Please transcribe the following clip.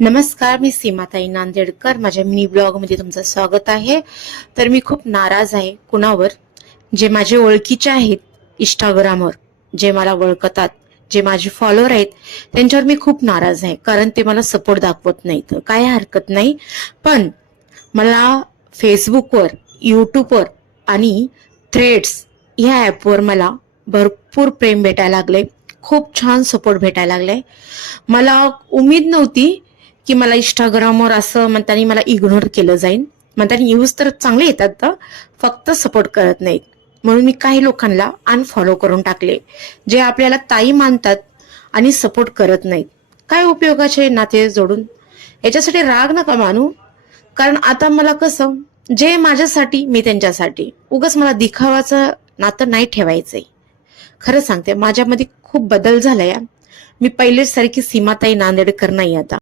नमस्कार, मी सीमाताई नांदेडकर. माझ्या मिनी ब्लॉगमध्ये तुमचं स्वागत आहे. तर मी खूप नाराज आहे कुणावर, जे माझे ओळखीचे आहेत इंस्टाग्रामवर, जे मला ओळखतात, जे माझे फॉलोअर आहेत, त्यांच्यावर मी खूप नाराज आहे. कारण ते मला सपोर्ट दाखवत नाहीत. काय हरकत नाही, पण मला फेसबुकवर, यूट्यूबवर आणि थ्रेड्स ह्या ॲपवर मला भरपूर प्रेम भेटायला लागले. खूप छान सपोर्ट भेटायला लागलाय. मला उमेद नव्हती की मला इंस्टाग्रामवर असं म्हणताना मला इग्नोर केलं जाईल. म्हणताना न्यूज तर चांगले येतात तर फक्त सपोर्ट करत नाहीत. म्हणून मी काही लोकांना अनफॉलो करून टाकले, जे आपल्याला ताई मानतात आणि सपोर्ट करत नाहीत. काय उपयोगाचे नाते जोडून? याच्यासाठी राग नका मानू. कारण आता मला कसं, जे माझ्यासाठी मी त्यांच्यासाठी, उगाच मला दिखावाचं नातं नाही ठेवायचंय. खरं सांगते, माझ्यामध्ये खूप बदल झालाय. मी पहिलेच सारखी सीमाताई नांदेडकर नाही आता.